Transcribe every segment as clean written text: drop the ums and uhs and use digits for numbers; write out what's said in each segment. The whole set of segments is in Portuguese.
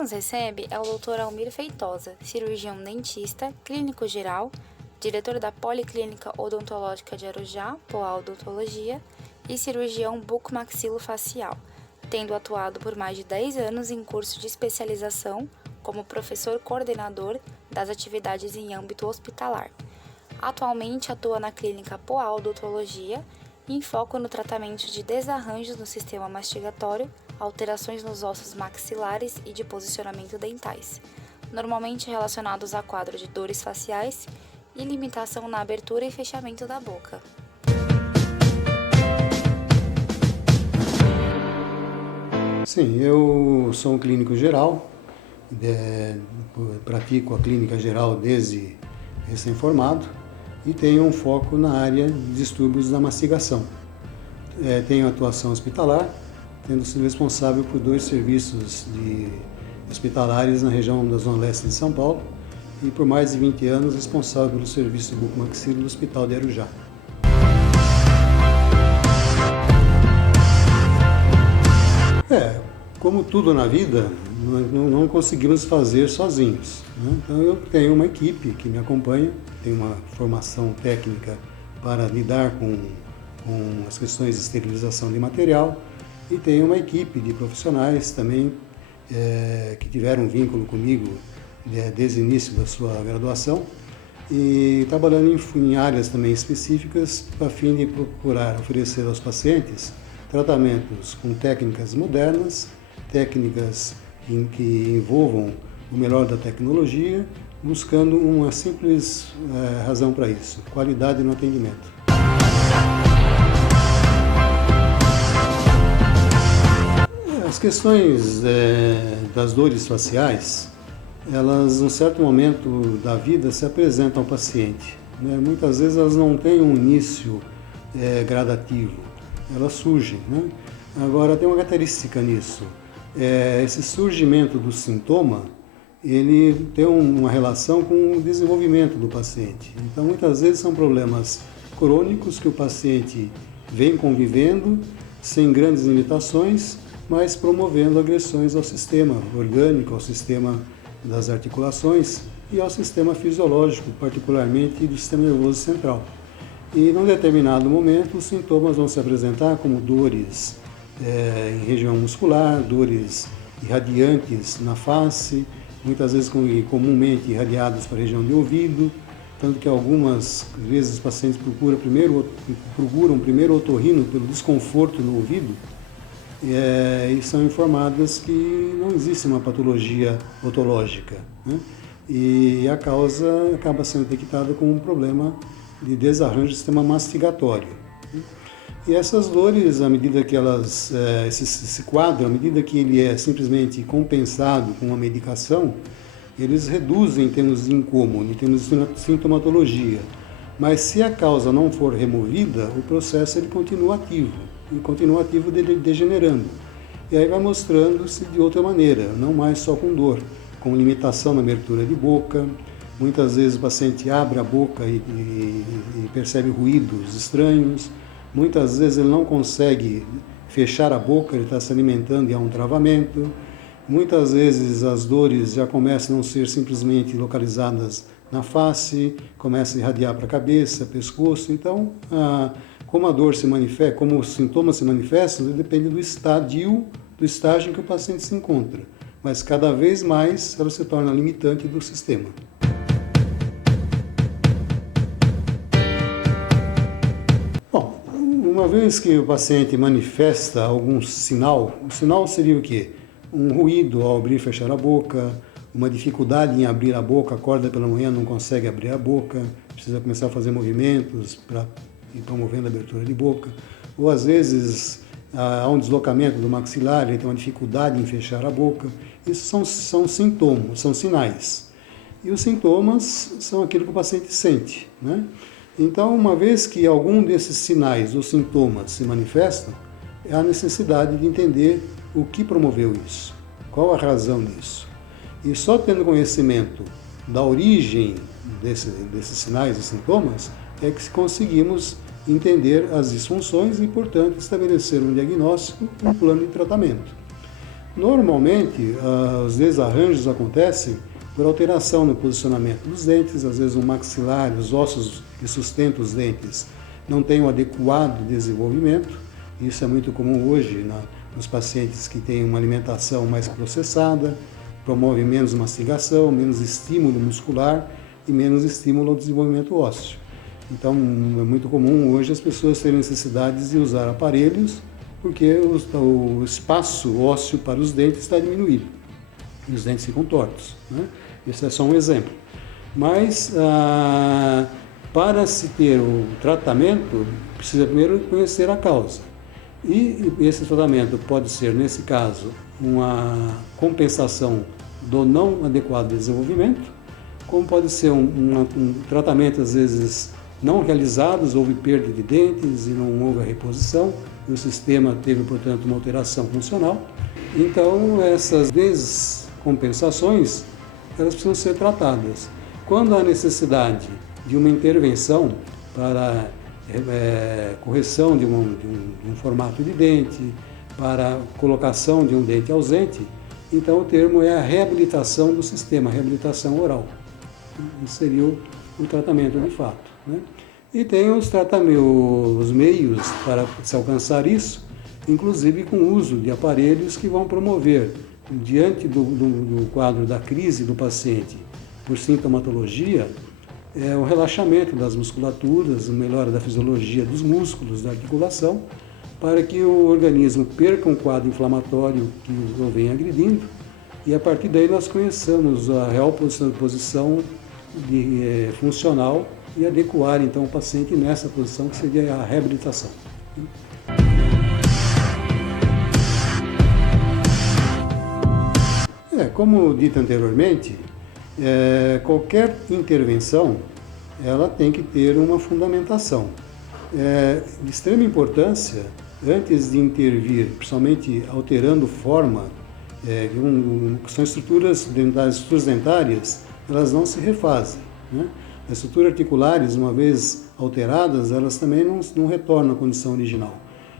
nos recebe é o Dr. Almir Feitosa, cirurgião dentista, clínico geral, diretor da Policlínica Odontológica de Arujá, Poá Odontologia, e cirurgião bucomaxilofacial, tendo atuado por mais de 10 anos em curso de especialização como professor coordenador das atividades em âmbito hospitalar. Atualmente atua na Clínica Poá Odontologia, em foco no tratamento de desarranjos no sistema mastigatório, alterações nos ossos maxilares e de posicionamento dentais, normalmente relacionados a quadro de dores faciais e limitação na abertura e fechamento da boca. Sim, eu sou um clínico geral, pratico a clínica geral desde recém-formado e tenho um foco na área de distúrbios da mastigação. Tenho atuação hospitalar, tendo sido responsável por 2 serviços hospitalares na região da Zona Leste de São Paulo e por mais de 20 anos responsável pelo serviço bucomaxilo do Hospital de Arujá. Como tudo na vida, nós não conseguimos fazer sozinhos, né? Então eu tenho uma equipe que me acompanha, tenho uma formação técnica para lidar com as questões de esterilização de material e tenho uma equipe de profissionais também que tiveram vínculo comigo desde o início da sua graduação e trabalhando em áreas também específicas a fim de procurar oferecer aos pacientes tratamentos com técnicas modernas, técnicas que envolvam o melhor da tecnologia, buscando uma simples razão para isso: qualidade no atendimento. As questões das dores faciais, elas, em um certo momento da vida, se apresentam ao paciente, né? Muitas vezes elas não têm um início gradativo, elas surgem, né? Agora, tem uma característica nisso. Esse surgimento do sintoma, ele tem uma relação com o desenvolvimento do paciente. Então, muitas vezes são problemas crônicos que o paciente vem convivendo, sem grandes limitações, mas promovendo agressões ao sistema orgânico, ao sistema das articulações e ao sistema fisiológico, particularmente do sistema nervoso central. E, num determinado momento, os sintomas vão se apresentar como dores em região muscular, dores irradiantes na face, muitas vezes comumente irradiados para a região de ouvido, tanto que algumas vezes os pacientes procuram primeiro otorrino pelo desconforto no ouvido e são informadas que não existe uma patologia otológica, né? E a causa acaba sendo detectada como um problema de desarranjo do sistema mastigatório. E essas dores, à medida que elas, esse quadro, à medida que ele é simplesmente compensado com uma medicação, eles reduzem em termos de incômodo, em termos de sintomatologia. Mas se a causa não for removida, o processo ele continua ativo, degenerando. E aí vai mostrando-se de outra maneira, não mais só com dor, com limitação na abertura de boca. Muitas vezes o paciente abre a boca e percebe ruídos estranhos. Muitas vezes ele não consegue fechar a boca, ele está se alimentando e há um travamento. Muitas vezes as dores já começam a não ser simplesmente localizadas na face, começam a irradiar para a cabeça, pescoço. Então, como a dor se manifesta, como os sintomas se manifestam, depende do estágio em que o paciente se encontra. Mas cada vez mais ela se torna limitante do sistema. Uma vez que o paciente manifesta algum sinal, o sinal seria o quê? Um ruído ao abrir e fechar a boca, uma dificuldade em abrir a boca, acorda pela manhã, não consegue abrir a boca, precisa começar a fazer movimentos para ir promovendo a abertura de boca, ou às vezes há um deslocamento do maxilar, ele tem uma dificuldade em fechar a boca. Isso são sintomas, são sinais. E os sintomas são aquilo que o paciente sente, né? Então, uma vez que algum desses sinais ou sintomas se manifestam, há necessidade de entender o que promoveu isso, qual a razão disso. E só tendo conhecimento da origem desses sinais e sintomas é que conseguimos entender as disfunções e, portanto, estabelecer um diagnóstico e um plano de tratamento. Normalmente, os desarranjos acontecem por alteração no posicionamento dos dentes, às vezes o maxilar, os ossos que sustentam os dentes não têm um adequado desenvolvimento. Isso é muito comum hoje nos pacientes que têm uma alimentação mais processada, promove menos mastigação, menos estímulo muscular e menos estímulo ao desenvolvimento ósseo. Então, é muito comum hoje as pessoas terem necessidades de usar aparelhos porque o espaço ósseo para os dentes está diminuído e os dentes ficam tortos, né? Esse é só um exemplo. Mas, para se ter o tratamento, precisa primeiro conhecer a causa. E esse tratamento pode ser, nesse caso, uma compensação do não adequado desenvolvimento, como pode ser um tratamento, às vezes, não realizados, houve perda de dentes e não houve a reposição, e o sistema teve, portanto, uma alteração funcional. Então, essas descompensações, elas precisam ser tratadas. Quando há necessidade de uma intervenção para correção de um formato de dente, para colocação de um dente ausente, então o termo é a reabilitação do sistema, a reabilitação oral. Isso seria o tratamento de fato, né? E tem os meios para se alcançar isso, inclusive com o uso de aparelhos que vão promover, diante do quadro da crise do paciente por sintomatologia, o relaxamento das musculaturas, a melhora da fisiologia dos músculos, da articulação, para que o organismo perca um quadro inflamatório que o vem agredindo, e a partir daí nós conheçamos a real posição funcional e adequar então o paciente nessa posição que seria a reabilitação. Como dito anteriormente, qualquer intervenção ela tem que ter uma fundamentação. De extrema importância, antes de intervir, principalmente alterando forma, são estruturas dentárias, elas não se refazem, né? As estruturas articulares, uma vez alteradas, elas também não retornam à condição original.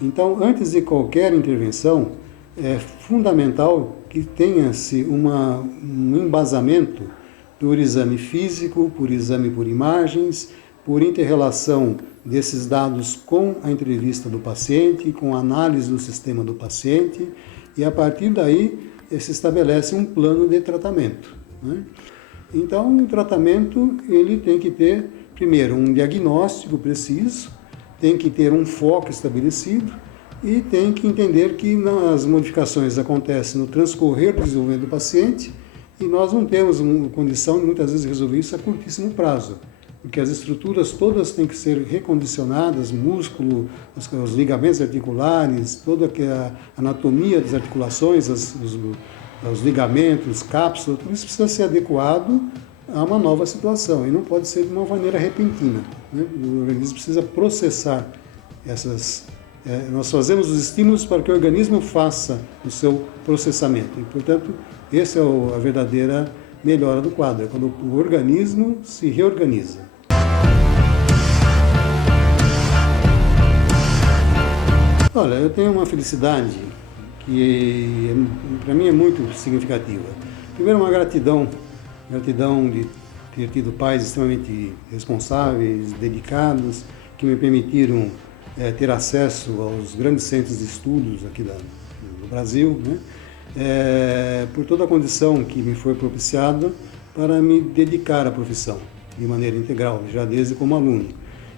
Então, antes de qualquer intervenção, é fundamental que tenha-se um embasamento por exame físico, por exame por imagens, por inter-relação desses dados com a entrevista do paciente, com a análise do sistema do paciente, e a partir daí se estabelece um plano de tratamento, né? Então, o tratamento ele tem que ter, primeiro, um diagnóstico preciso, tem que ter um foco estabelecido e tem que entender que as modificações acontecem no transcorrer do desenvolvimento do paciente e nós não temos uma condição de muitas vezes resolver isso a curtíssimo prazo, porque as estruturas todas têm que ser recondicionadas, músculo, os ligamentos articulares, toda a anatomia das articulações, os ligamentos, cápsulas, tudo isso precisa ser adequado a uma nova situação e não pode ser de uma maneira repentina, né? O organismo precisa processar nós fazemos os estímulos para que o organismo faça o seu processamento e, portanto, essa é a verdadeira melhora do quadro, é quando o organismo se reorganiza. Olha, eu tenho uma felicidade que para mim é muito significativa. Primeiro, uma gratidão de ter tido pais extremamente responsáveis, dedicados, que me permitiram ter acesso aos grandes centros de estudos aqui do Brasil, né? Por toda a condição que me foi propiciada para me dedicar à profissão de maneira integral, já desde como aluno.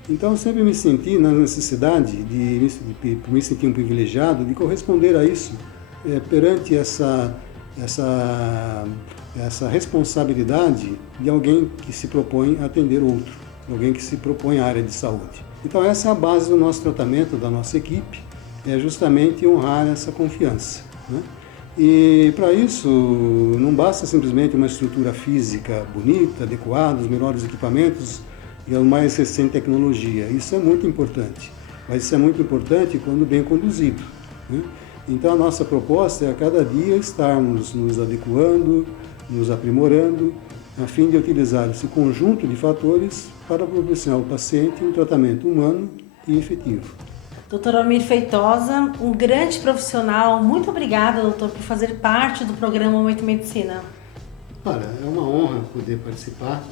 Então, eu sempre me senti na necessidade de me sentir um privilegiado de corresponder a isso perante essa responsabilidade de alguém que se propõe a atender outro, alguém que se propõe à área de saúde. Então, essa é a base do nosso tratamento, da nossa equipe, é justamente honrar essa confiança, né? E para isso não basta simplesmente uma estrutura física bonita, adequada, os melhores equipamentos e a mais recente tecnologia. Isso é muito importante, mas isso é muito importante quando bem conduzido, né? Então a nossa proposta é a cada dia estarmos nos adequando, nos aprimorando, a fim de utilizar esse conjunto de fatores para proporcionar ao paciente um tratamento humano e efetivo. Doutor Almir Feitosa, um grande profissional. Muito obrigada, doutor, por fazer parte do programa Momento Medicina. Olha, é uma honra poder participar.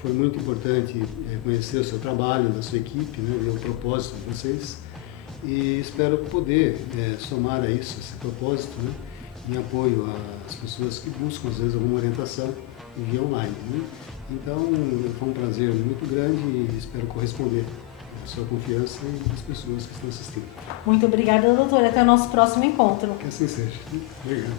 Foi muito importante conhecer o seu trabalho, da sua equipe, né, ver o propósito de vocês. E espero poder somar a isso, esse propósito, né, em apoio às pessoas que buscam, às vezes, alguma orientação via online. Né? Então, foi um prazer muito grande e espero corresponder à sua confiança e às pessoas que estão assistindo. Muito obrigada, doutor. Até o nosso próximo encontro. Que assim seja. Obrigado.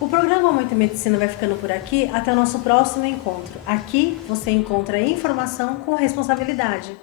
O programa Momento Medicina vai ficando por aqui. Até o nosso próximo encontro. Aqui você encontra informação com responsabilidade.